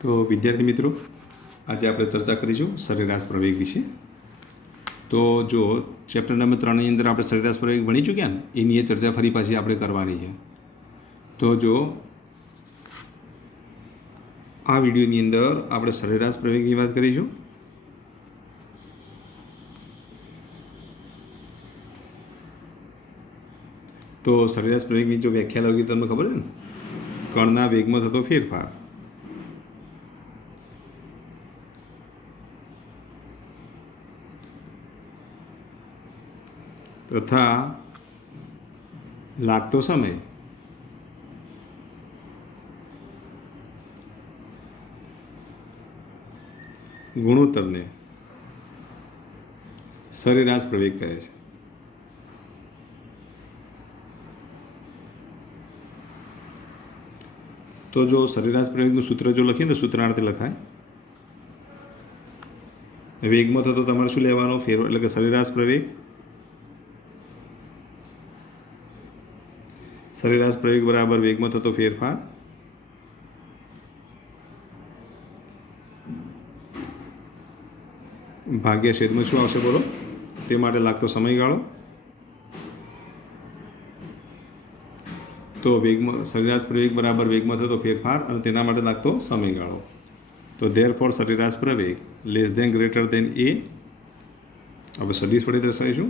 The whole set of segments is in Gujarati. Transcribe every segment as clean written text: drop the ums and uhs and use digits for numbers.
તો વિદ્યાર્થી મિત્રો, આજે આપણે ચર્ચા કરીશું સરેરાશ પ્રવેગ વિશે. તો જો ચેપ્ટર નંબર 3ની અંદર આપણે સરેરાશ પ્રવેગ ભણી ચૂક્યા ને, એની એ ચર્ચા ફરી પાછી આપણે કરવાની છે. તો જો આ વિડીયોની અંદર આપણે સરેરાશ પ્રવેગની વાત કરીશું. તો સરેરાશ પ્રવેગની જો વ્યાખ્યા લાગી તમને ખબર છે ને, કણના વેગમાં થતો ફેરફાર તથા લાગતો સમય ગુણોત્તરને સરેરાશ પ્રવેગ કહે છે. તો જો સરેરાશ પ્રવેગનું સૂત્ર જો લખીએ તો સૂત્ર આ રીતે લખાય. વેગમાં થતો તમારે શું લેવાનો ફેરફાર, એટલે કે સરેરાશ પ્રવેગ બરાબર વેગમાં થતો ફેરફાર ભાગ્યા છેદમાં શું આવશે બોલો, તે માટે લાગતો સમયગાળો. તો વેગમાં સરેરાશ પ્રવેગ બરાબર વેગમાં થતો ફેરફાર અને તેના માટે લાગતો સમયગાળો. તો ધેરફોર સરેરાશ પ્રવેગ લેસ ધેન ગ્રેટર ધેન એ, આપણે સદીશ વડે દર્શાવીશું.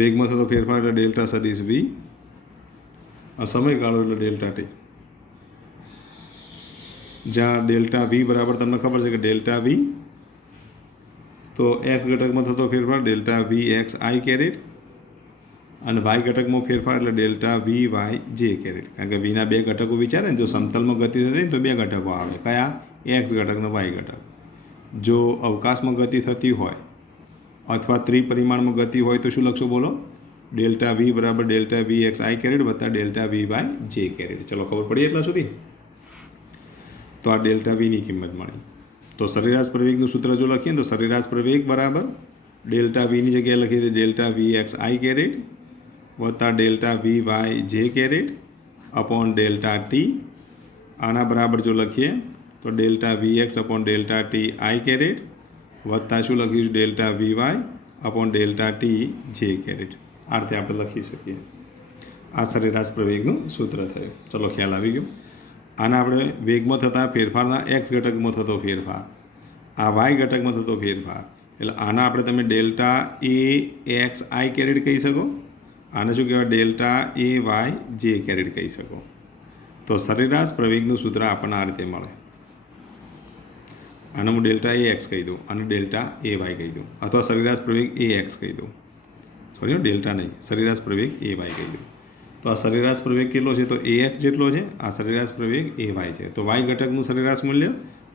વેગમાં થતો ફેરફાર એટલે ડેલ્ટા સદીશ વી, આ સમયગાળો એટલે ડેલ્ટા ટી. જ્યાં ડેલ્ટા વી બરાબર તમને ખબર છે કે ડેલ્ટા વી, તો એક્સ ઘટકમાં થતો ફેરફાર delta V X I caret, અને વાય ઘટકમાં ફેરફાર એટલે delta V Y J caret. કારણ કે વીના બે ઘટકો વિચારે ને, જો સમતલમાં ગતિ થતી તો બે ઘટકો આવે, કયા? એક્સ ઘટક અને વાય ઘટક. જો અવકાશમાં ગતિ થતી હોય અથવા ત્રિપરિમાણમાં ગતિ હોય તો શું લખશો બોલો? ડેલ્ટા વી બરાબર delta V X I caret વત્તા delta V Y J caret. ચલો ખબર પડી એટલા સુધી? તો આ ડેલ્ટા વીની કિંમત મળી. તો સરેરાશ પ્રવેગનું સૂત્ર જો લખીએ તો સરેરાશ પ્રવેગ બરાબર ડેલ્ટા વીની જગ્યાએ લખીએ તો delta V X I caret વત્તા delta V Y J caret upon delta T. આના બરાબર જો લખીએ તો delta V X upon delta T I caret વત્તા શું લખીશું delta V Y upon delta T J caret. આ રીતે આપણે લખી શકીએ. આ સરેરાશ પ્રવેગનું સૂત્ર થયું. ચલો ખ્યાલ આવી ગયો. આના આપણે વેગમાં થતા ફેરફારના એક્સ ઘટકમાં થતો ફેરફાર, આ વાય ઘટકમાં થતો ફેરફાર, એટલે આના આપણે તમે delta A X I caret કહી શકો. આને શું કહેવાય? ડેલ્ટા એ વાય જે કેરેટ કહી શકો. તો સરેરાશ પ્રવેગનું સૂત્ર આપણને આ રીતે મળે. આને હું ડેલ્ટા એ એક્સ કહી દઉં અને ડેલ્ટા એ વાય કહી દઉં, અથવા સરેરાશ પ્રવેગ એ એક્સ કહી દઉં. સોરી, ડેલ્ટા નહીં, સરેરાશ પ્રવેગ એ વાય કહી દઉં. તો આ સરેરાશ પ્રવેગ કેટલો છે? તો એ એક્સ જેટલો છે. આ સરેરાશ પ્રવેગ એ વાય છે. તો વાય ઘટકનું સરેરાશ મૂલ્ય,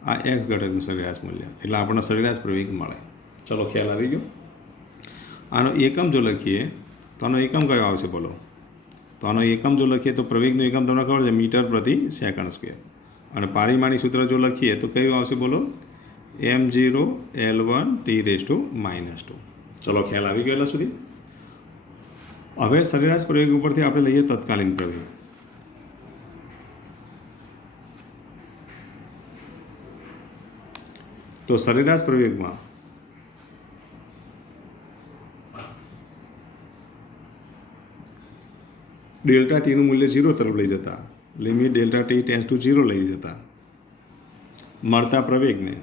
આ એક્સ ઘટકનું સરેરાશ મૂલ્ય, એટલે આપણને સરેરાશ પ્રવેગ મળે. ચલો ખ્યાલ આવી ગયો. આનો એકમ જો લખીએ તો આનો એકમ કયો આવશે બોલો? તો આનો એકમ જો લખીએ તો પ્રવેગનું એકમ તમને ખબર છે મીટર પ્રતિ સેકન્ડ સ્ક્વેર. અને પારિમાણિક સૂત્ર જો લખીએ તો કયું આવશે બોલો? m0 L1 T⁻². ચલો ખ્યાલ આવી ગયો એટલા સુધી? હવે સરેરાશ પ્રવેગ ઉપરથી આપણે લઈએ તત્કાલીન પ્રવેગ. તો સરેરાશ પ્રવેગમાં ડેલ્ટા ટીનું મૂલ્ય 0 તરફ લઈ જતા, limit delta T tends to 0 લઈ જતા મળતા પ્રવેગને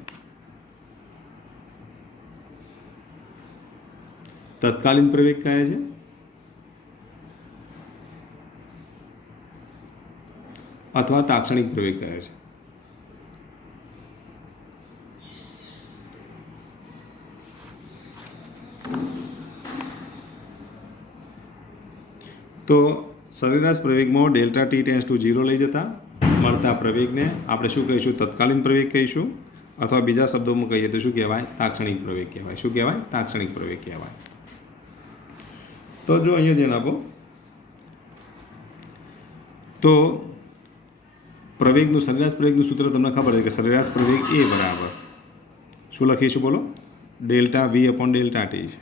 તત્કાલીન પ્રવેગ કહે છે. અથવા તાક્ષણિક પ્રવેગ કહે છે. તો સરેરાશ પ્રવેગમાં ડેલ્ટા ટી ટેન્ડ્સ ટુ 0 લઈ જતા મળતા પ્રવેગને આપણે શું કહીશું? તત્કાલીન પ્રવેગ કહીશું. અથવા બીજા શબ્દોમાં કહીએ તો શું કહેવાય? તાક્ષણિક પ્રવેગ કહેવાય. શું કહેવાય? તાક્ષણિક પ્રવેગ કહેવાય. તો જો અહીંયા ધ્યાન આપો, તો પ્રવેગનું સરેરાશ પ્રવેગનું સૂત્ર તમને ખબર છે કે સરેરાશ પ્રવેગ એ બરાબર શું લખીશું બોલો? Delta V upon delta T છે.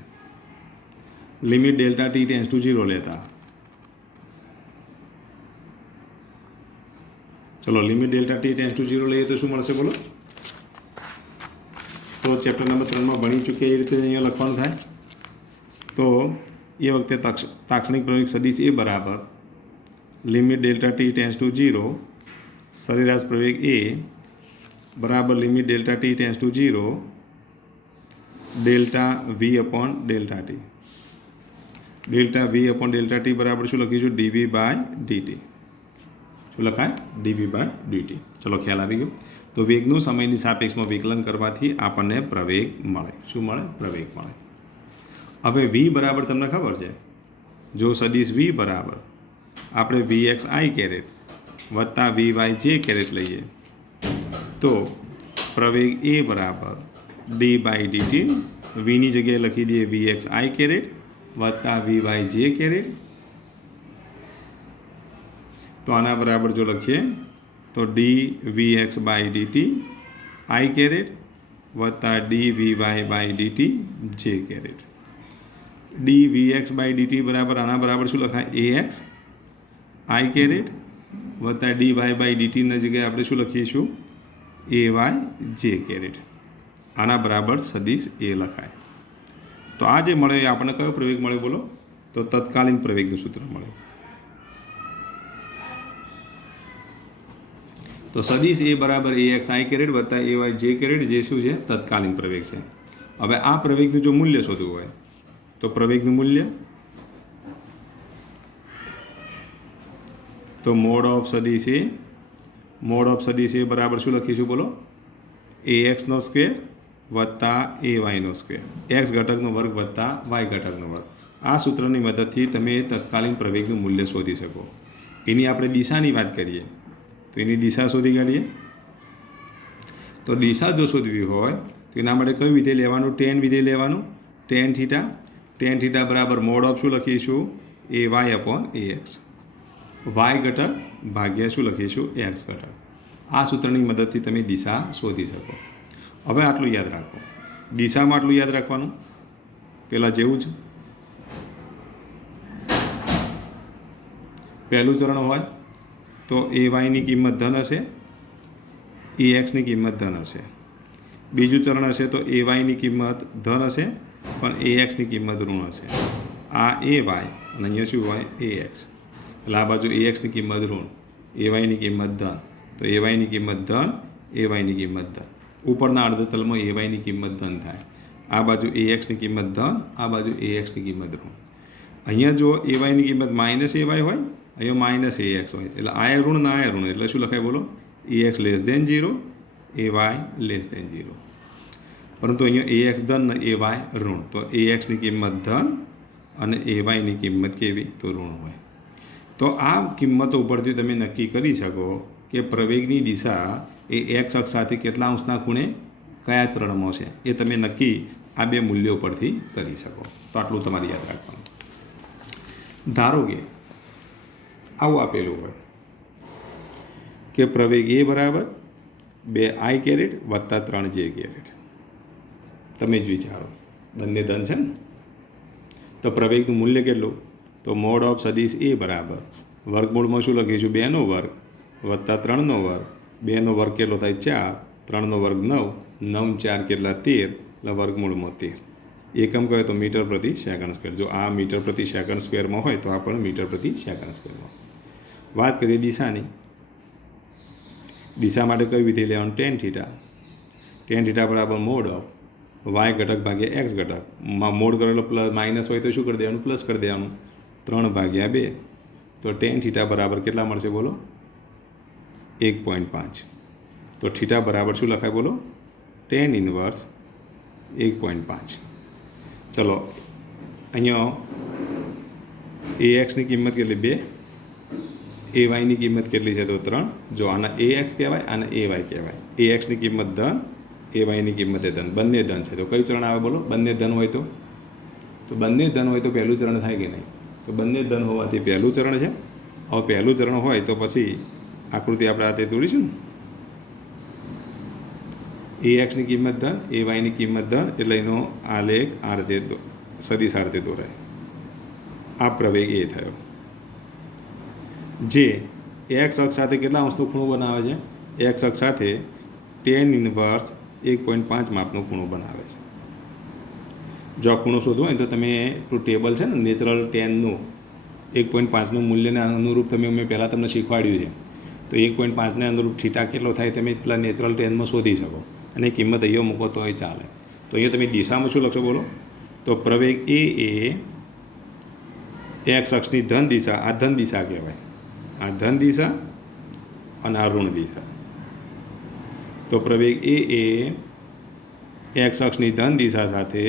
Limit delta T tends to 0 લેતા ચલો limit delta T tends to 0 લઈએ તો શું મળશે બોલો? તો ચેપ્ટર નંબર 3માં ભણી ચૂક્યા એ રીતે અહીંયા લખવાનું થાય. તો એ વખતે તાક્ષણિક પ્રવેગ સદિશ એ બરાબર limit delta T tends to 0 સરેરાશ પ્રવેગ એ બરાબર limit delta T tends to 0 delta V upon delta T. Delta V upon delta T બરાબર શું લખીશું? DV by DT. શું લખાય? DV by DT. ચલો ખ્યાલ આવી ગયો. તો વેગનું સમયની સાપેક્ષમાં વિકલન કરવાથી આપણને પ્રવેગ મળે. શું મળે? પ્રવેગ મળે. હવે વી બરાબર તમને ખબર છે, જો સદિશ વી બરાબર આપણે વી એક્સ આઈ કેરેટ વત્તા વી વાય જે કેરેટ લઈએ તો પ્રવેગ એ બરાબર ડી બાય ડીટી. વીની જગ્યાએ લખી દઈએ વી એક્સ આઈ કેરેટ વત્તા વી વાય જે કેરેટ. તો આના બરાબર જો લખીએ તો D V X by DT I caret વત્તા D V Y by DT J caret. D V X by DT બરાબર આના બરાબર શું લખાય? એ એક્સ આઈ કેરેટ વત્તા ડી વાય બાય ડીટીના જગ્યાએ આપણે શું લખીશું? A Y J caret. આના બરાબર સદિશ એ લખાય. તો આ જે મળે એ આપણને કયો પ્રવેગ મળે બોલો? તો તત્કાલીન પ્રવેગનું સૂત્ર મળે. તો સદિશ એ બરાબર એ એક્સ આઈ કેરેટ વત્તા એ વાય જે કેરેટ જે શું છે? તત્કાલીન પ્રવેગ છે. હવે આ પ્રવેગનું જો મૂલ્ય શોધવું હોય તો પ્રવેગનું મૂલ્ય તો મોડ ઓફ સદિશ એ બરાબર શું લખીશું બોલો? એ એક્સનો સ્ક્વેર વત્તા એ વાયનો સ્ક્વેર. એક્સ ઘટકનો વર્ગ વત્તા વાય ઘટકનો વર્ગ. આ સૂત્રની મદદથી તમે તત્કાલીન પ્રવેગનું મૂલ્ય શોધી શકો. એની આપણે દિશાની વાત કરીએ તો એની દિશા શોધી કાઢીએ. તો દિશા જો શોધવી હોય તો એના માટે કયું વિધેય લેવાનું? ટેન વિધેય લેવાનું. Tan theta. ટેન થીટા બરાબર મોડ ઓફ શું લખીશું? A Y upon A X. Y ઘટક ભાગ્યા શું લખીશું? એક્સ ઘટક. આ સૂત્રની મદદથી તમે દિશા શોધી શકો. હવે આટલું યાદ રાખો. દિશામાં આટલું યાદ રાખવાનું પહેલાં જેવું જ. પહેલું ચરણ હોય તો એ વાયની કિંમત ધન હશે, એ એક્સની કિંમત ધન હશે. બીજું ચરણ હશે તો એ વાયની કિંમત ધન હશે પણ એ એક્સની કિંમત ઋણ હશે. આ એ વાય અને અહીંયા શું હોય? એ એક્સ. એટલે આ બાજુ એ એક્સની કિંમત ઋણ, એ વાયની કિંમત ધન. તો એ વાયની કિંમત ધન, એ વાયની કિંમત ધન. ઉપરના અર્ધતલમાં એ વાયની કિંમત ધન થાય. આ બાજુ એ એક્સની કિંમત ધન, આ બાજુ એ એક્સની કિંમત ઋણ. અહીંયા જો એ વાયની કિંમત માઇનસ એ વાય હોય, અહીંયા માઇનસ એ એક્સ હોય. એટલે આ ઋણ ના આ ઋણ એટલે શું લખાય બોલો? A X less than 0, A Y less than 0. પરંતુ અહીંયા એ એક્સ ધન ને એ વાય ઋણ. તો એ એક્સની કિંમત ધન અને એ વાયની કિંમત કેવી? તો ઋણ હોય. તો આ કિંમતો ઉપરથી તમે નક્કી કરી શકો કે પ્રવેગની દિશા એ એક્સ અક્ષ સાથે કેટલા અંશના ખૂણે કયા ચરણમાં છે એ તમે નક્કી આ બે મૂલ્યો પરથી કરી શકો. તો આટલું તમારે યાદ રાખવાનું. ધારો કે આવું આપેલું હોય કે પ્રવેગ એ બરાબર 2 આઈ કેરેટ વત્તા 3 જે કેરેટ. તમે જ વિચારો, બંને ધન છે ને. તો પ્રવેગનું મૂલ્ય કેટલું? તો મોડ ઓફ સદિશ એ બરાબર વર્ગમૂળમાં શું લખીશું? 2નો વર્ગ વત્તા 3નો વર્ગ. 2નો વર્ગ કેટલો થાય? 4. 3નો વર્ગ 9. 9 4 કેટલા? 13. એટલે વર્ગમૂળમાં 13. એકમ કહે તો મીટર પ્રતિ સેકન્ડ સ્ક્વેર. જો આ મીટર પ્રતિ સેકન્ડ સ્ક્વેરમાં હોય તો આ પણ મીટર પ્રતિ સેકન્ડ સ્ક્વેરમાં. વાત કરીએ દિશાની. દિશા માટે કયું વિધેય લેવાનું? Tan theta. ટેન થીટા બરાબર મોડ ઓફ વાય ઘટક ભાગ્યા એક્સ ઘટક. મોડ કરેલો પ્લસ માઇનસ હોય તો શું કરી દેવાનું? પ્લસ કરી દેવાનું. 3/2. તો ટેન થીટા બરાબર કેટલા મળશે બોલો? 1.5. તો થીટા બરાબર શું લખાય બોલો? Tan inverse 1.5. ચલો અહીંયા એ એક્સની કિંમત કેટલી? 2. એ વાયની કિંમત કેટલી છે? તો 3. જો આના એ એક્સ કહેવાય, આને એ વાય કહેવાય. એ એક્સની કિંમત ધન, એ વાયની કિંમત એ ધન. બંને ધન છે. તો કયું ચરણ આવે બોલો? બંને ધન હોય તો બંને ધન હોય તો પહેલું ચરણ થાય કે નહીં? તો બંને ધન હોવાથી પહેલું ચરણ છે. હવે પહેલું ચરણ હોય તો પછી આકૃતિ આપણે આ તે દોરીશું ને. એ એક્સની કિંમત ધન, એ વાયની કિંમત ધન એટલે એનો આલેખ આ રીતે સદિશ આ રીતે દોરાય. આ પ્રવેગ એ થયો જે એક્સ અક્ષ સાથે કેટલા અંશનો ખૂણો બનાવે છે? એક્સ અક્ષ સાથે tan ઇન્વર્સ 1.5 માપનો ખૂણો બનાવે છે. જો આ ખૂણો શોધવો હોય તો તમે ટેબલ છે ને નેચરલ ટેનનું 1.5નું મૂલ્યને અનુરૂપ મેં પહેલાં તમને શીખવાડ્યું છે. તો 1.5ને અનુરૂપ થીટા કેટલો થાય તમે પેલા નેચરલ ટેનમાં શોધી શકો અને કિંમત અહીંયા મૂકો તો એ ચાલે. તો અહીંયા તમે દિશામાં શું લખશો બોલો? તો પ્રવેગ એ એક્સ અક્ષની ધન દિશા, આ ધન દિશા કહેવાય, આ ધન દિશા અને આ ઋણ દિશા. તો પ્રવેગ એ એક્સ અક્ષની ધન દિશા સાથે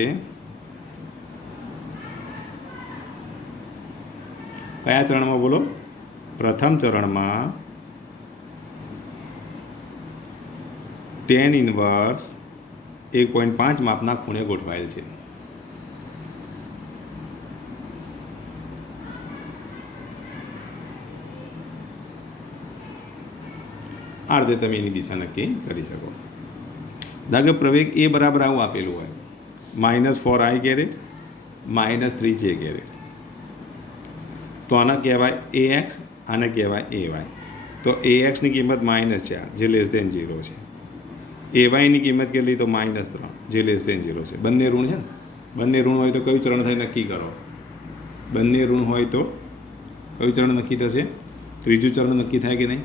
કયા ચરણમાં બોલો? પ્રથમ ચરણમાં tan ઇન્વર્સ 1.5 માપના ખૂણે ગોઠવાયેલ છે. આ રીતે તમે એની દિશા નક્કી કરી શકો. દાખલા પ્રવેગ એ બરાબર આવું આપેલું હોય, -4i કેરેટ -3j કેરેટ. તો આને કહેવાય ax, આને કહેવાય ay. તો axની કિંમત -4 જે <0 છે. ayની કિંમત કેટલી? તો -3 જે <0 છે. બંને ઋણ છે ને? બંને ઋણ હોય તો કયું ચરણ થાય નક્કી કરો? બંને ઋણ હોય તો કયું ચરણ નક્કી થશે? ત્રીજું ચરણ નક્કી થાય કે નહીં?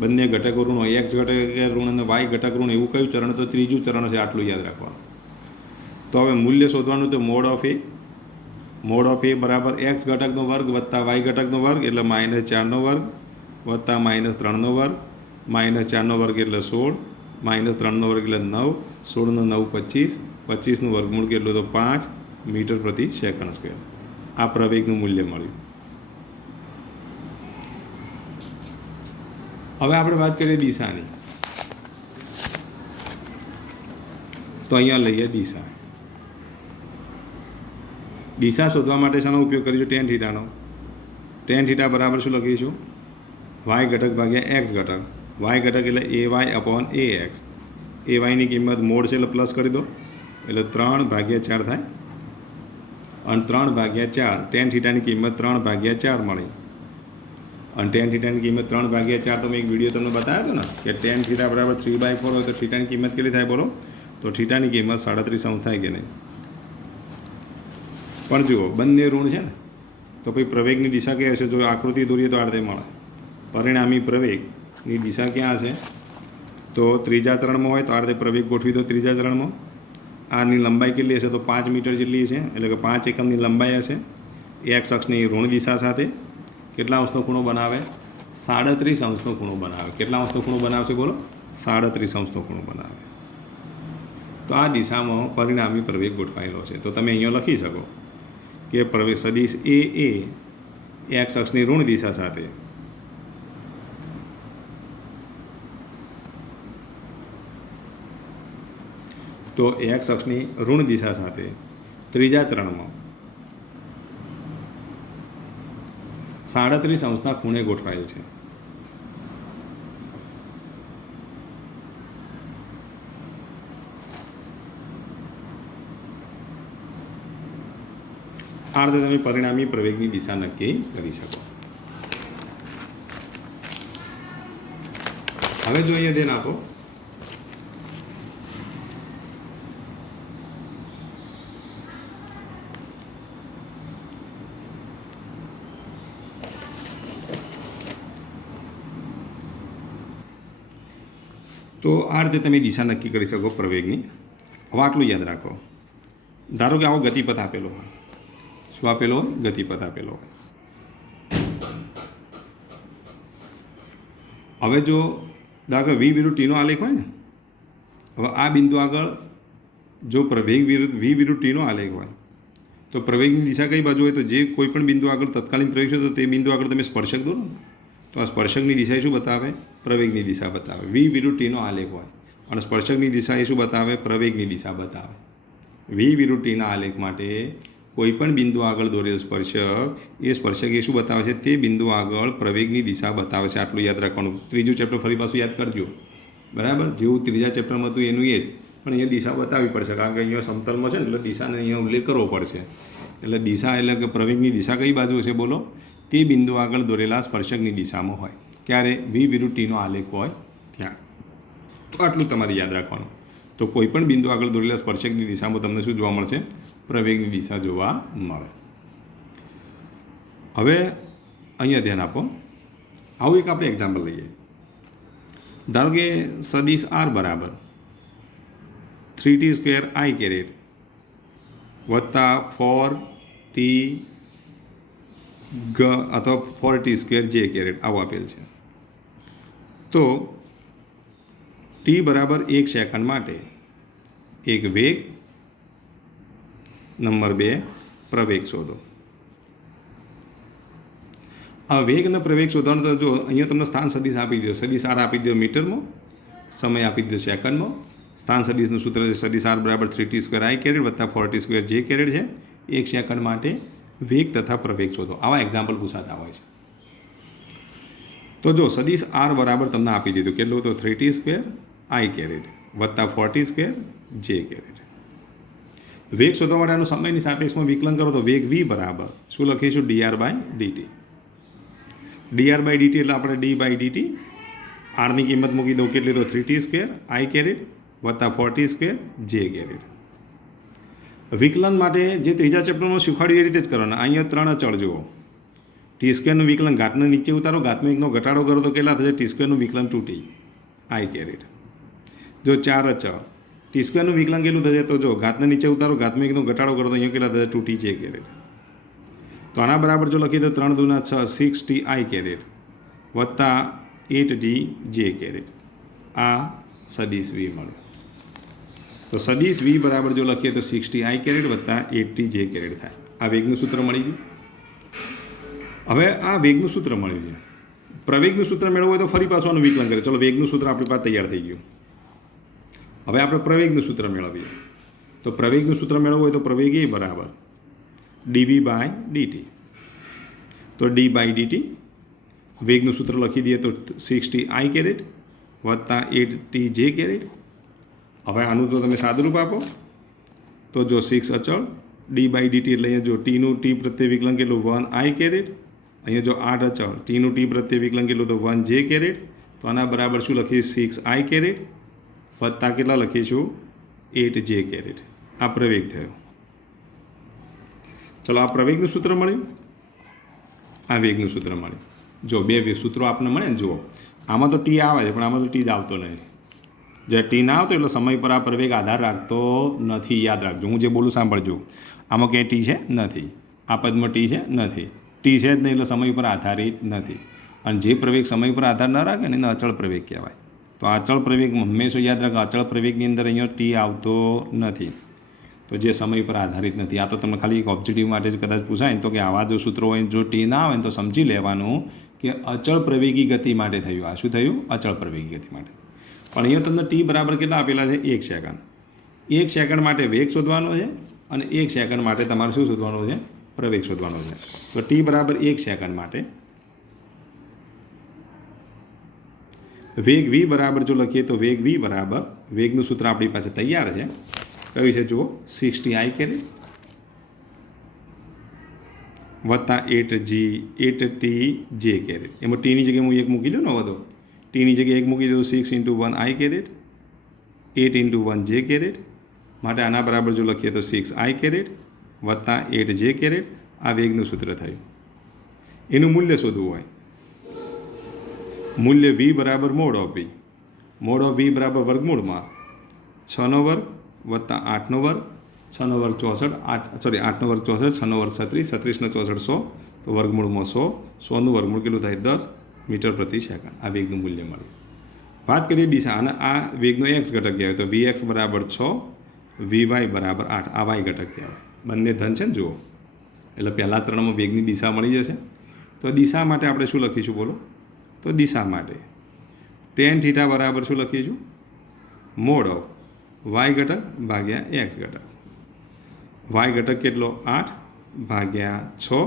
બંને ઘટકો ઋણ હોય, એક્સ ઘટક ઋણ અને વાય ઘટક ઋણ, એવું કયું ચરણ? તો ત્રીજું ચરણ છે. આટલું યાદ રાખવાનું. તો હવે મૂલ્ય શોધવાનું. તો મોડ ઓફ એ બરાબર એક્સ ઘટકનો વર્ગ વત્તા વાય ઘટકનો વર્ગ એટલે -4નો વર્ગ વત્તા -3નો વર્ગ, -4નો વર્ગ એટલે 16, -3નો વર્ગ એટલે 9, 16 નો 9 25, 25નું વર્ગમૂળ કેટલું? તો 5 મીટર પ્રતિ સેકન્ડ સ્ક્વેર. આ પ્રવેગનું મૂલ્ય મળ્યું. હવે આપણે વાત કરીએ દિશાની. તો અહીંયા લઈએ દિશા. દિશા શોધવા માટે શાનો ઉપયોગ કરીશું? tan થીટાનો. tan થીટા બરાબર શું લખીશું? વાય ઘટક ભાગ્યા એક્સ ઘટક. વાય ઘટક એટલે ay/ax. ayની કિંમત મોડ છે એટલે પ્લસ કરી દો એટલે 3/4 થાય અને 3/4. tan થીટાની કિંમત 3/4 મળી અને tan થીટાની કિંમત 3/4. તો મેં એક વિડીયો તમને બતાવ્યો હતો ને કે tan થીટા બરાબર 3/4 હોય તો થીટાની કિંમત કેટલી થાય બોલો? તો થીટાની કિંમત 37 અંશ થાય કે નહીં? પણ જુઓ બંને ઋણ છે ને, તો પછી પ્રવેગની દિશા કઈ હશે? જો આકૃતિ દોરીએ તો આ રીતે મળે. પરિણામી પ્રવેગની દિશા ક્યાં હશે? તો ત્રીજા ચરણમાં હોય તો આ રીતે પ્રવેગ ગોઠવી દો. ત્રીજા ચરણમાં આની લંબાઈ કેટલી હશે? તો 5 મીટર જેટલી છે, એટલે કે 5 એકમની લંબાઈ હશે. એક્સ અક્ષની ઋણ દિશા સાથે કેટલા અંશનો ખૂણો બનાવે? 37 અંશનો ખૂણો બનાવે. કેટલા અંશનો ખૂણો બનાવશે બોલો? 37 અંશનો ખૂણો બનાવે. તો આ દિશામાં પરિણામી પ્રવેગ ગોઠવાયેલો છે. તો તમે અહીંયા લખી શકો કે પ્રવેગ સદિશ એ એક્સ અક્ષની ઋણ દિશા સાથે તો એક્સ અક્ષની ઋણ દિશા સાથે ત્રીજા ચરણમાં 37 અંશના ખૂણે ગોઠવાયેલ છે. આ રીતે તમે પરિણામી પ્રવેગની દિશા નક્કી કરી શકો. હવે જો અહીંયા ધ્યાન આપો, તો આ રીતે તમે દિશા નક્કી કરી શકો પ્રવેગની. હવે આટલું યાદ રાખો. ધારો કે આવો ગતિપથ આપેલો હોય. શું આપેલો હોય? ગતિપથ આપેલો હોય. હવે જો ધારો કે વી વિરુદ્ધ ટીનો આલેખ હોય ને, હવે આ બિંદુ આગળ જો પ્રવેગ વિરુદ્ધ વી વિરુદ્ધ ટીનો આલેખ હોય તો પ્રવેગની દિશા કઈ બાજુ હોય? તો જે કોઈ પણ બિંદુ આગળ તત્કાલીન પ્રવેગ છે તો તે બિંદુ આગળ તમે સ્પર્શક દોરો ને, તો આ સ્પર્શકની દિશા શું બતાવે? પ્રવેગની દિશા બતાવે. વી વિરુદ્ધ ટીનો આલેખ હોય અને સ્પર્શકની દિશા એ શું બતાવે? પ્રવેગની દિશા બતાવે. વી વિરુદ્ધ ટીના આલેખ માટે કોઈપણ બિંદુ આગળ દોરેલ સ્પર્શક, એ સ્પર્શક એ શું બતાવે છે? તે બિંદુ આગળ પ્રવેગની દિશા બતાવે છે. આટલું યાદ રાખવાનું. ત્રીજું ચેપ્ટર ફરી પાછું યાદ કરજો, બરાબર? જેવું ત્રીજા ચેપ્ટરમાં હતું એનું એ જ, પણ અહીંયા દિશા બતાવવી પડશે કારણ કે અહીંયા સમતલમાં છે ને, એટલે દિશાને અહીંયા ઉલ્લેખ કરવો પડશે. એટલે દિશા એટલે કે પ્રવેગની દિશા કઈ બાજુ છે બોલો? તે બિંદુ આગળ દોરેલા સ્પર્શકની દિશામાં હોય. ક્યારે વી વિરુદ્ધ ટીનો આલેખ હોય ત્યાં. તો આટલું તમારે યાદ રાખવાનું. તો કોઈ પણ બિંદુ આગળ દોરેલા સ્પર્શકની દિશામાં તમને શું જોવા મળશે? પ્રવેગની દિશા જોવા મળે. હવે અહીંયા ધ્યાન આપો. આવું એક આપણે એક્ઝામ્પલ લઈએ. ધારો કે સદિશ આર બરાબર 3t² i કેરેટ વત્તા 4t અથવા 4t² j કેરેટ આવું આપેલ છે. તો t બરાબર 1 સેકન્ડ માટે એક વેગ, નંબર 2 પ્રવેગ શોધો. આ વેગ અને પ્રવેગ શોધવાનું તો જો અહીંયા તમને સ્થાન સદિશ આપી દો. સદિશ આર આપી દો મીટરમાં, સમય આપી દો સેકન્ડમાં. સ્થાન સદિશનું સૂત્ર છે સદિશ આર બરાબર 3t² i કેરેટ વત્તા 4t² j કેરેટ છે. 1 સેકન્ડ માટે વેગ તથા પ્રવેગ શોધો. આવા એક્ઝામ્પલ પૂછાતા હોય છે. તો જો સદિશ આર બરાબર તમને આપી દીધું કેટલું? તો 3t² i કેરેટ વત્તા 4t² j કેરેટ. વેગ શોધવા માટે આનું સમયની સાપેક્ષમાં વિકલન કરો તો વેગ v બરાબર શું લખીશું? dr/dt. dr/dt એટલે આપણે d/dt. આરની કિંમત મૂકી દઉં કેટલી? તો 3t² i કેરેટ વત્તા 4t² j કેરેટ. વિકલન માટે જે ત્રીજા ચેપ્ટરમાં શીખવાડ્યું એ રીતે જ કરવાના. અહીંયા 3 અચળ જુઓ. t² વિકલન ઘાતને નીચે ઉતારો, ઘાતમાં 1નો ઘટાડો કરો તો કેટલા થશે? t² વિકલન 2t i કેરેટ. જો 4 અચળ, t² વિકલન કેટલું થશે? તો જો ઘાતને નીચે ઉતારો, ઘાતમાં 1નો ઘટાડો કરો તો અહીંયા કેટલા થશે? 2t j caret. તો આના બરાબર જો લખીએ તો 3 દુના 6 6t i કેરેટ વત્તા 8t j કેરેટ. આ સદિશ v મળ્યો. તો સદિશ v બરાબર જો લખીએ તો 6t i કેરેટ વત્તા 8t j કેરેટ થાય. આ વેગનું સૂત્ર મળી ગયું. હવે આ વેગનું સૂત્ર મળ્યું છે. પ્રવેગનું સૂત્ર મેળવવું હોય તો ફરી પાછું આનું વિકલન કરીએ. ચલો, વેગનું સૂત્ર આપણી પાસે તૈયાર થઈ ગયું. હવે આપણે પ્રવેગનું સૂત્ર મેળવીએ. તો પ્રવેગનું સૂત્ર મેળવવું હોય તો પ્રવેગ એ બરાબર dv/dt. તો d/dt વેગનું સૂત્ર લખી દઈએ તો 6t i કેરેટ વત્તા 8t j કેરેટ. હવે આનું તો તમે સાદુરૂપ આપો તો જો 6 અચળ, d/dt એટલે અહીંયા જો tનું t પ્રત્યે વિકલન કેટલું? 1 i કેરેટ. અહીંયા જો 8 અચળ, tનું t પ્રત્યે વિકલન કેટલું? તો 1 j કેરેટ. તો આના બરાબર શું લખીશું? 6 i કેરેટ વત્તા કેટલા લખીશું? 8 j કેરેટ. આ પ્રવેગ થયો. ચલો, આ પ્રવેગનું સૂત્ર મળ્યું, આ વેગનું સૂત્ર મળ્યું. જો બે સૂત્રો આપણને મળે ને, જુઓ આમાં તો ટી આવે છે પણ આમાં તો ટી જ આવતો નહીં. જે ટી ના આવતો એટલે સમય પર આ પ્રવેગ આધાર રાખતો નથી. યાદ રાખજો, હું જે બોલું સાંભળજો. આમાં ક્યાંય ટી છે? નથી. આ પદમાં ટી છે? નથી. ટી છે જ નહીં એટલે સમય પર આધારિત નથી. અને જે પ્રવેગ સમય પર આધાર ન રાખે ને એને અચળ પ્રવેગ કહેવાય. તો અચળ પ્રવેગ હંમેશા યાદ રાખો. અચળ પ્રવેગની અંદર અહીંયા ટી આવતો નથી. તો જે સમય પર આધારિત નથી. આ તો તમને ખાલી એક ઓબ્જેક્ટિવ માટે જ કદાચ પૂછાય તો કે આવા જો સૂત્રો હોય, જો ટી ના આવે તો સમજી લેવાનું કે અચળ પ્રવેગી ગતિ માટે થયું. આ શું થયું? અચળ પ્રવેગી ગતિ માટે. પણ અહીંયા તમને ટી બરાબર કેટલા આપેલા છે? 1 સેકન્ડ. 1 સેકન્ડ માટે વેગ શોધવાનો છે અને 1 સેકન્ડ માટે તમારે શું શોધવાનું છે? પ્રવેગ શોધવાનો છે. તો ટી બરાબર 1 સેકન્ડ માટે વેગ v બરાબર જો લખીએ તો વેગ v બરાબર વેગનું સૂત્ર આપણી પાસે તૈયાર છે. કયું છે? જુઓ, 6t i કેરેટ વત્તા 8t j કેરેટ. એમાં ટીની જગ્યાએ હું 1 મૂકી દઉં ને. હવે તો ટીની જગ્યાએ 1 મૂકી દઉં. 6 × 1 i કેરેટ, 8 × 1 j કેરેટ. માટે આના બરાબર જો લખીએ તો 6 i કેરેટ વત્તા 8 j કેરેટ. આ વેગનું સૂત્ર થયું. એનું મૂલ્ય શોધવું હોય, મૂલ્ય v બરાબર mod of v. Mode of v બરાબર વર્ગમૂળમાં 6નો વર્ગ વત્તા 8નો વર્ગ. 6નો વર્ગ 64, 8નો વર્ગ 64, 6નો વર્ગ 36, 36નો 64 100. તો વર્ગમૂળમાં 100, 100નું વર્ગમૂળ કેટલું થાય? 10 મીટર પ્રતિ સેકન્ડ. આ વેગનું મૂલ્ય મળ્યું. વાત કરીએ દિશા, અને આ વેગનો x ઘટક કહેવાય. તો vx બરાબર 6, vy બરાબર 8. આ y ઘટક કહેવાય. બંને ધન છે ને, જુઓ. એટલે પહેલા ચરણમાં વેગની દિશા મળી જશે. તો દિશા માટે આપણે શું લખીશું? બોલો. તો દિશા માટે tan θ બરાબર શું લખીશું? મોડ ઓફ y ઘટક ભાગ્યા x ઘટક. y ઘટક કેટલો? 8 ભાગ્યા 6.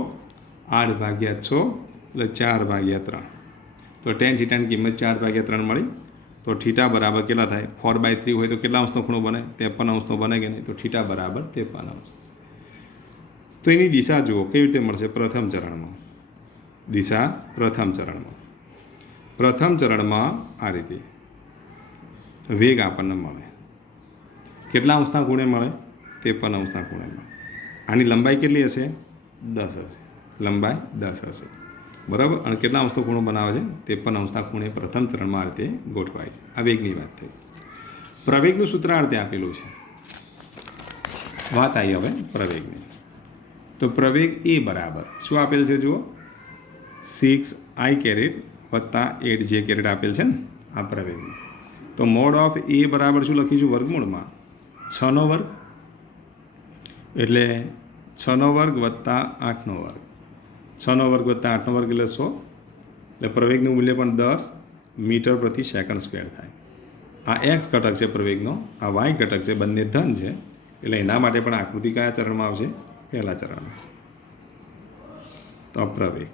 8 ભાગ્યા 6 એટલે 4/3. તો tan θ ની કિંમત 4/3 મળી. તો θ બરાબર કેટલા થાય? 4/3 હોય તો કેટલા અંશનો ખૂણો બને? 53 અંશનો બને કે નહીં? તો θ બરાબર 53 અંશ. તો એની દિશા જુઓ કેવી રીતે મળશે? પ્રથમ ચરણમાં દિશા પ્રથમ ચરણમાં પ્રથમ ચરણમાં આ રીતે વેગ આપણને મળે. કેટલા અંશના ખૂણે મળે? 53 અંશના ખૂણે મળે. આની લંબાઈ કેટલી હશે? 10 હશે. લંબાઈ 10 હશે, બરાબર. અને કેટલા અંશનો ખૂણો બનાવે છે? 53 અંશના ખૂણે પ્રથમ ચરણમાં આ રીતે ગોઠવાય છે. આ વેગની વાત થઈ. પ્રવેગનું સૂત્ર આ રીતે આપેલું છે. વાત આવી હવે પ્રવેગની. તો પ્રવેગ એ બરાબર શું આપેલ છે? જુઓ, 6i કેરેટ વત્તા 8j કેરેટ આપેલ છે ને આ પ્રવેગનું. તો મોડ ઓફ એ બરાબર શું લખીશું? વર્ગમૂળમાં 6નો વર્ગ એટલે 6નો વર્ગ વત્તા 8નો વર્ગ. 6નો વર્ગ વત્તા 8નો વર્ગ એટલે 100. એટલે પ્રવેગનું મૂલ્ય પણ 10 મીટર પ્રતિ સેકન્ડ સ્ક્વેર થાય. આ એક્સ ઘટક છે પ્રવેગનો, આ વાય ઘટક છે, બંને ધન છે. એટલે એના માટે પણ આકૃતિ કયા ચરણમાં આવશે? પહેલા ચરણમાં. તો પ્રવેગ.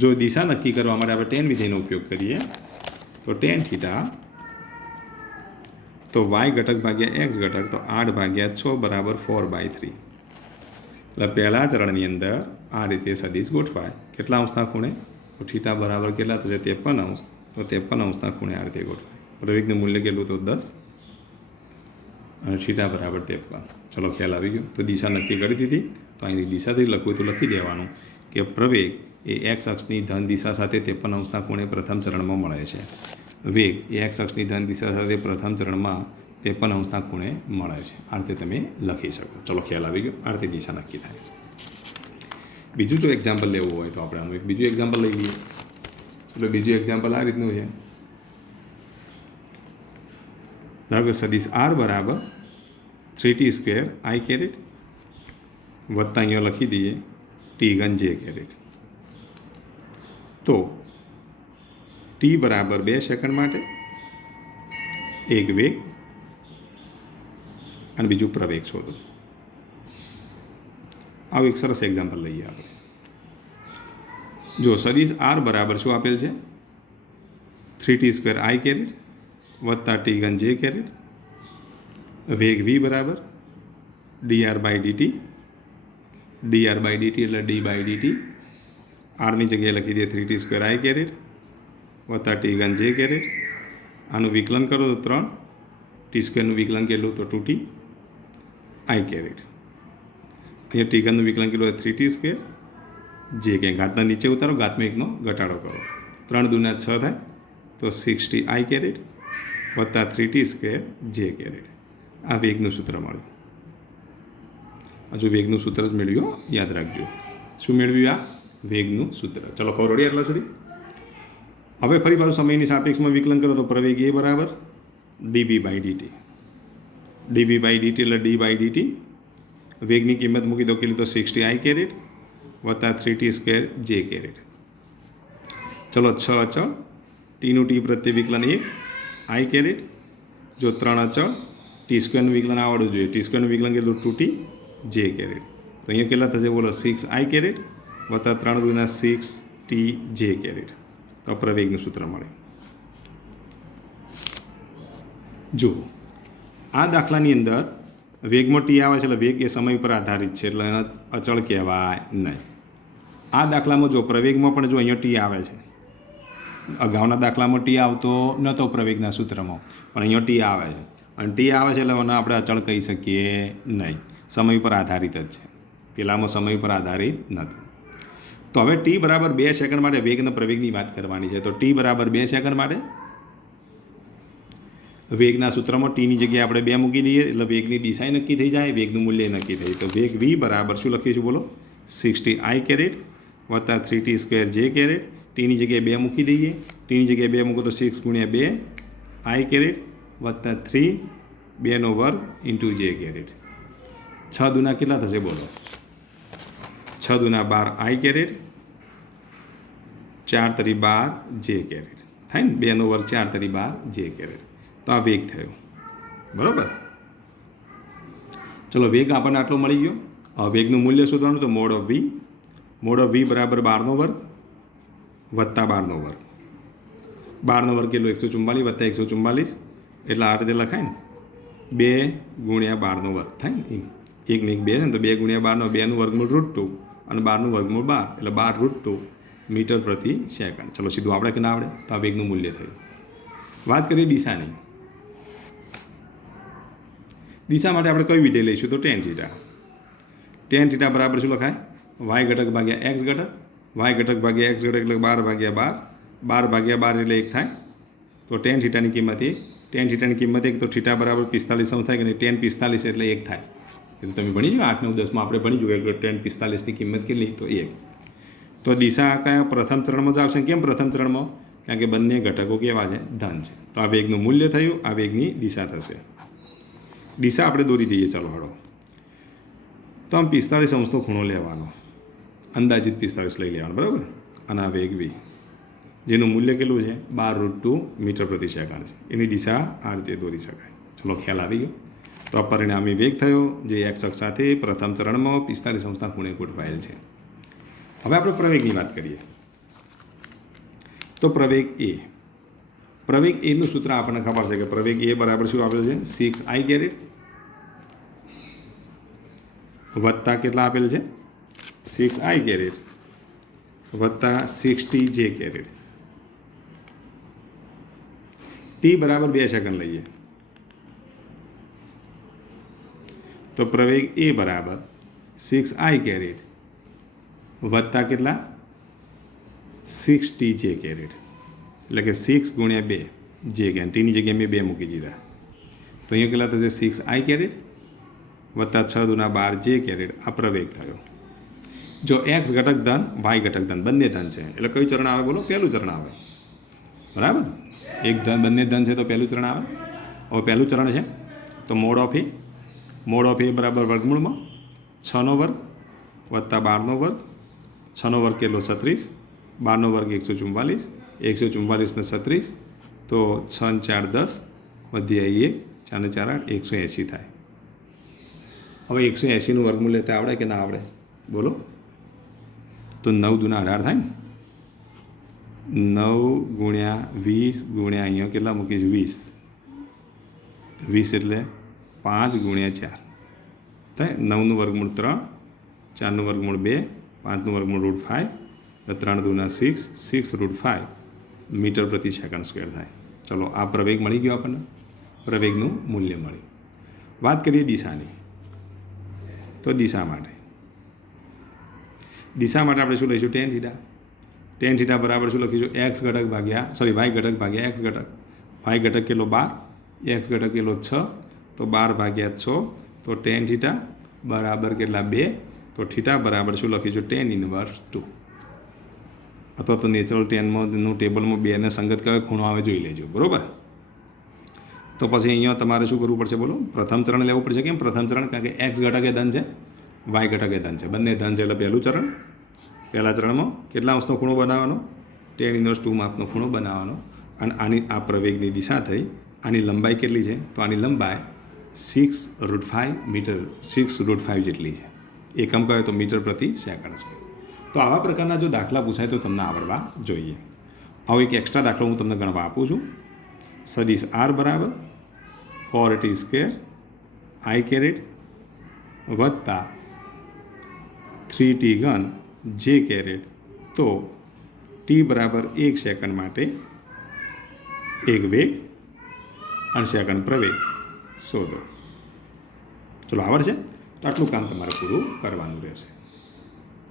જો દિશા નક્કી કરવા માટે આપણે ટેન વિધિનો ઉપયોગ કરીએ તો ટેન થીટા, તો વાય ઘટક ભાગ્યા એક્સ ઘટક, તો 8 ભાગ્યા 6 બરાબર 4/3. એટલે પહેલા ચરણની અંદર આ રીતે સદિશ ગોઠવાય. કેટલા અંશના ખૂણે? તો થીટા બરાબર કેટલા થશે? 53 અંશ. તો 53 અંશના ખૂણે આ રીતે ગોઠવાય. પ્રવેગનું મૂલ્ય કેટલું? તો 10 અને થીટા બરાબર 53. ચલો ખ્યાલ આવી ગયો. તો દિશા નક્કી કરી દીધી. તો અહીંની દિશાથી લખવું તો લખી દેવાનું કે પ્રવેગ એ એક્સ અક્ષની ધન દિશા સાથે 53 અંશના ખૂણે પ્રથમ ચરણમાં મળે છે. વેગ એ એક્સ અક્ષની ધન દિશા સાથે પ્રથમ ચરણમાં 53 અંશના ખૂણે મળે છે. આ રીતે તમે લખી શકો. ચલો ખ્યાલ આવી ગયો. આ રીતે દિશા નક્કી થાય. બીજું જો એક્ઝામ્પલ લેવું હોય તો આપણે આનું એક બીજું એક્ઝામ્પલ લઈ લઈએ. એટલે બીજું એક્ઝામ્પલ આ રીતનું છે. ધારો કે સદિશ આર બરાબર 3t² i કેરેટ વત્તા અહીંયા લખી દઈએ t3 j કેરેટ. તો t બરાબર 2 સેકન્ડ માટે એક વેગ અને બીજું પ્રવેગ શોધો. આવું એક સરસ એક્ઝામ્પલ લઈએ આપણે. જો સદિશ આર બરાબર શું આપેલ છે? 3t² i કેરેટ વત્તા t3 j કેરેટ. વેગ v બરાબર dr/dt. dr/dt એટલે d/dt. આરની જગ્યાએ લખી દઈએ 3t² i કેરેટ વત્તા t3 j કેરેટ. આનું વિકલન કરો તો 3. t² નું વિકલન કેટલું? તો 2t i કેરેટ. અહીંયા t3 નું વિકલન કેટલું? 3t² j કે ઘાતના નીચે ઉતારો, ઘાતમાં 1નો ઘટાડો કરો. 3 દુના 6 થાય તો 6t i કેરેટ વત્તા 3t² j કેરેટ. આ વેગનું સૂત્ર મળ્યું. હજુ વેગનું સૂત્ર જ મેળવ્યું, યાદ રાખજો. શું મેળવ્યું? આ વેગનું સૂત્ર. ચલો ખબર પડી આટલા સુધી. હવે ફરી પાછું સમયની સાપેક્ષમાં વિકલન કરો તો પ્રવેગ એ બરાબર dv/dt. dv/dt એટલે d/dt. વેગની કિંમત મૂકી દો કેટલી? તો 6t i કેરેટ વત્તા 3t² j કેરેટ. ચલો 6 અચળ, ટીનું ટી પ્રત્યે વિકલન 1 i કેરેટ. જો 3 અચળ, t² નું વિકલન આવડવું જોઈએ. t² નું વિકલન કેટલું? 2t j caret. તો અહીંયા કેટલા થશે? બોલો 6i કેરેટ વત્તા 3 દુના 6t j કેરેટ. તો પ્રવેગનું સૂત્ર મળે. જુઓ, આ દાખલાની અંદર વેગમાં ટી આવે છે એટલે વેગ એ સમય પર આધારિત છે એટલે એને અચળ કહેવાય નહીં. આ દાખલામાં જો પ્રવેગમાં પણ જો અહીંયા ટી આવે છે. અગાઉના દાખલામાં ટી આવતો નહોતો પ્રવેગના સૂત્રમાં, પણ અહીંયા ટી આવે છે. અને ટી આવે છે એટલે મને આપણે અચળ કહી શકીએ નહીં. સમય પર આધારિત જ છે. પેલામાં સમય પર આધારિત નથી. તો હવે ટી બરાબર 2 સેકન્ડ માટે વેગ અને પ્રવેગની વાત કરવાની છે. તો ટી બરાબર 2 સેકન્ડ માટે વેગના સૂત્રમાં ટીની જગ્યાએ આપણે 2 મૂકી દઈએ એટલે વેગની દિશા નક્કી થઈ જાય, વેગનું મૂલ્ય નક્કી થઈ. તો વેગ v બરાબર શું લખીશું? બોલો 6t i કેરેટ વત્તા 3t² j કેરેટ. ટીની જગ્યાએ 2 મૂકી દઈએ. ટીની જગ્યાએ 2 મૂકો તો 6 × 2 i કેરેટ વત્તા 3 2નો વર્ગ ઇન્ટુ j કેરેટ. 6 દુના કેટલા થશે? બોલો 6 દુના 12 i કેરેટ, 4 તરી 12 j કેરેટ થાય ને. 2નો વર્ગ 4 તરી 12 j કેરેટ. તો આ વેગ થયો, બરાબર. ચલો વેગ આપણને આટલો મળી ગયો. વેગનું મૂલ્ય શોધવાનું તો mode of v. Mode of v બરાબર 12નો વર્ગ વત્તા 12નો વર્ગ. 12નો વર્ગ કેટલો? 144 વત્તા 144 એટલે આ રીતે લખાય ને 2 × 12નો વર્ગ થાય ને. 1 ને 1 2 છે ને તો 2 × 12નો 2નું વર્ગમૂળ √2 અને 12નું વર્ગમૂળ 12 એટલે 12 √2 મીટર પ્રતિ સેકન્ડ. ચલો સીધું આપણે કે ના આવડે? તો આ વેગનું મૂલ્ય થયું. વાત કરીએ દિશાની. દિશા માટે આપણે કઈ વિધેય લઈશું? તો ટેન થીટા. ટેન થીટા બરાબર શું લખાય? વાય ઘટક ભાગ્યા એક્સ ઘટક. વાય ઘટક ભાગ્યા એક્સ ઘટક એટલે 12/12. 12/12 એટલે 1 થાય. તો ટેન થીટાની કિંમત 1. ટેન થીટાની કિંમત 1 તો થીટા બરાબર 45 થાય કે નહીં? ટેન 45 એટલે 1 થાય. એ તો તમે ભણી જાઓ 8, 9, 10માં આપણે ભણી જોઈએ કે ટેન 45ની કિંમત કેટલી? તો 1. તો દિશા કયા પ્રથમ ચરણમાં જ આવશે? કેમ પ્રથમ ચરણમાં? કારણ કે બંને ઘટકો કેવા છે? ધન છે. તો આ વેગનું મૂલ્ય થયું, આ વેગની દિશા થશે. દિશા આપણે દોરી દઈએ. ચાલો હળો. તો આમ 45 ખૂણો લેવાનો, અંદાજિત 45 લઈ લેવાનો, બરાબર. અને આ વેગ v જેનું મૂલ્ય કેટલું છે? 12√2 મીટર પ્રતિ સેકન્ડ છે. એની દિશા આ રીતે દોરી શકાય. ચલો ખ્યાલ આવી ગયો. તો આ પરિણામી વેગ થયો જે એક્સ અક્ષ સાથે પ્રથમ ચરણમાં 45 ખૂણે ગોઠવાયેલ છે. હવે આપણે પ્રવેગની વાત કરીએ. તો પ્રવેગ એ. પ્રવેગ એનું સૂત્ર આપણને ખબર છે કે પ્રવેગ એ બરાબર શું આપેલું છે? 6i કેરેટ વત્તા કેટલા આપેલ છે? 6i કેરેટ વત્તા 60j કેરેટ. ટી બરાબર 2 સેકન્ડ લઈએ તો પ્રવેગ એ બરાબર 6i કેરેટ વત્તા કેટલા? 60j caret. એટલે કે 6 × 2 જે કે ટીની જગ્યાએ મેં 2 મૂકી દીધા. તો અહીંયા કેટલા થશે? 6i કેરેટ વત્તા 6 × 12 j કેરેટ. આ પ્રવેગ થયો. જો એક્સ ઘટક ધન, વાય ઘટક ધન, બંને ધન છે એટલે કયું ચરણ આવે? બોલો, પહેલું ચરણ આવે. બરાબર. એક ધન, બંને ધન છે તો પહેલું ચરણ આવે. હવે પહેલું ચરણ છે તો મોડ ઓફ એ બરાબર વર્ગમૂળમાં 6નો વર્ગ વત્તા 12નો વર્ગ. 6નો વર્ગ કેટલો? 36. 12નો વર્ગ 144. 144 ને 36 તો 6 × 4 = 10 વધી આવી 1 4 ને 4 8 180 થાય. હવે 180નું વર્ગમૂલ્ય તે આવડે કે ના આવડે? બોલો. તો 9 × 18 થાય ને. 9 × 20 × અહીંયા કેટલા મૂકીશું? 20 એટલે 5 × 4 થાય. 9નું વર્ગમૂળ 3, 4નું વર્ગમૂળ 2, 5નું વર્ગમૂળ √5, 3 × 2 = 6, 6√5 મીટર પ્રતિ સેકન્ડ સ્ક્વેર થાય. ચલો આ પ્રવેગ મળી ગયો આપણને. પ્રવેગનું મૂલ્ય મળ્યું. વાત કરીએ દિશાની. તો દિશા માટે આપણે શું લઈશું? Ten theta. ટેન થીટા બરાબર શું લખીશું? એક્સ ઘટક ભાગ્યા વાય ઘટક ભાગ્યા એક્સ ઘટક. વાય ઘટક કેટલો? 12. એક્સ ઘટક કેટલો? 6. તો 12/6. તો ટેન થીટા બરાબર કેટલા? 2. તો થીટા બરાબર શું લખીશું? Tan inverse 2. અથવા તો નેચરલ ટેનમાંનું ટેબલમાં 2 ને સંગત કયો ખૂણો આવે જોઈ લેજો, બરાબર. તો પછી અહીંયા તમારે શું કરવું પડશે? બોલો. પ્રથમ ચરણ લેવું પડશે. કેમ પ્રથમ ચરણ? કારણ કે એક્સ ઘટક એ ધન છે, વાય ઘટક એ ધન છે, બંને ધન છે એટલે પહેલું ચરણ. પહેલા ચરણમાં કેટલા અંશનો ખૂણો બનાવવાનો? ટેન ઇન્વર્સ 2 માપનો ખૂણો બનાવવાનો. અને આની આ પ્રવેગની દિશા થઈ. આની લંબાઈ કેટલી છે? તો આની લંબાઈ 6√5 મીટર, 6√5 જેટલી છે. એકમ કયો? તો મીટર પ્રતિ સેકન્ડ સ્ક્વેર. તો આવા પ્રકારના જો દાખલા પૂછાય તો તમને આવડવા જોઈએ. આવો એક એક્સ્ટ્રા દાખલો હું તમને ગણવા આપું છું. સદિશ r બરાબર 4t² i કેરેટ વત્તા 3t³ j કેરેટ. તો t બરાબર 1 સેકન્ડ માટે એક વેગ અને સેકન્ડ પ્રવેગ શોધો. ચલો આવડશે તો આટલું કામ તમારે પૂરું કરવાનું રહેશે.